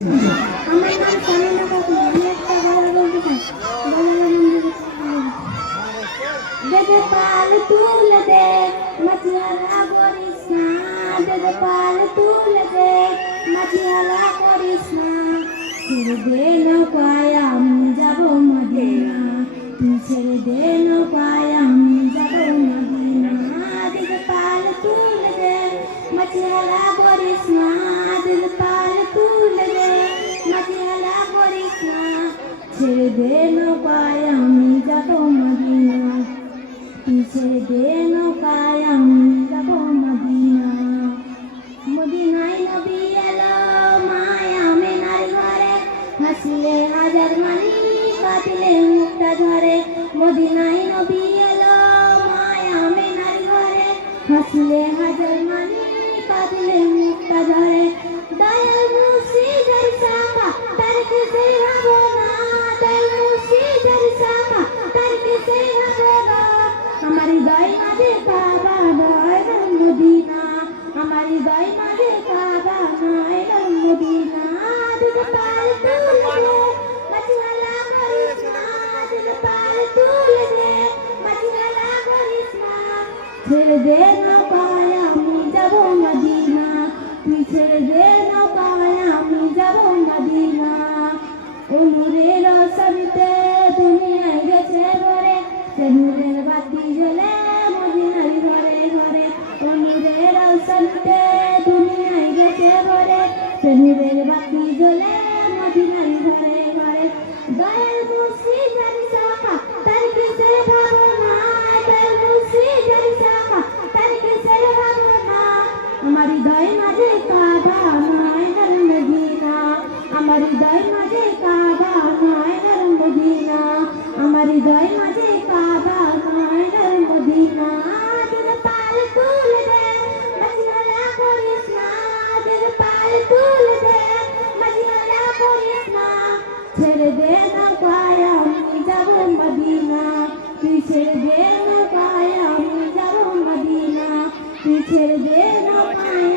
আমার নাম সামিনা খাতুন। আমি একটা গল্প বলতে চাই। দেদে পাল তুলে দে মাঝিহারা করিস না, দেদে পাল তুলে দে মাঝিহারা করিস না, ছেড়ে দে নৌকায় আমি যাব মদিনা, তুই ছেড়ে দে নৌকায় আমি যাব মদিনা, দেদে পাল তুলে দে মাঝিহারা করিস না, দেদে পাল তুলে দে মাঝিহারা করিস না, ছেড়ে দে নৌকায় আমি যাব মদিনা, ছেড়ে দে নৌকায় আমি যাব মদিনা। মদিনায় নবী এলো মায়া আমেনার ঘরে, হাসিলে হাজার মানি কাঁদিলে মুক্তা ঝরে, মদিনায় নবী এলো মায়া আমেনার ঘরে, হাসিলে হাজার মানি কাঁদিলে মুক্তা ঝরে, দয়াল মুর্শিদের শাখা তার কিসে হবো না, দয়াল মুর্শিদের শাখা তার কিসে হবো না, আমার হৃদয় মাঝে কাবা নয় মদিনা, আমার হৃদয় মাঝে কাবা নয় মদিনা, দিলে পাল তুলে দে মাঝিহারা করিস না, দিলে পাল তুলে দে মাঝিহারা করিস না, ছেড়ে দে নৌকায় আমি যাব মদিনা, তুই ছেড়ে দে নৌকায় আমি যাব মদিনা, ও নূরের রোশনীতে দুনিয়ায় গেছে ভরে, সে নূরের বাতি জ্বলে মদিনার ঘরে ঘরে, ও নূরের রোশনীতে দুনিয়ায় গেছে ভরে, সে নূরের বাতি জ্বলে মদিনার ঘরে ঘরে, দয়াল মুর্শিদের শাখা তার কিসের ভাবনা, দয়াল মুর্শিদের শাখা তার কিসের ভাবনা, আমার হৃদয় মাঝে কাবা নয় মদিনা, আমার হৃদয় মাঝে কাবা নয় মদিনা, আমার হৃদয় মাঝে কাবা নয় মদিনা, দিলে পাল তুলে দে মাঝিহারা করিস না, দিলে পাল তুলে দে মাঝিহারা করিস না, ছেড়ে দে নৌকায় আমি যাব মদিনা, তুই ছেড়ে দে নৌকায় আমি যাব মদিনা, তুই ছেড়ে দে নৌকায়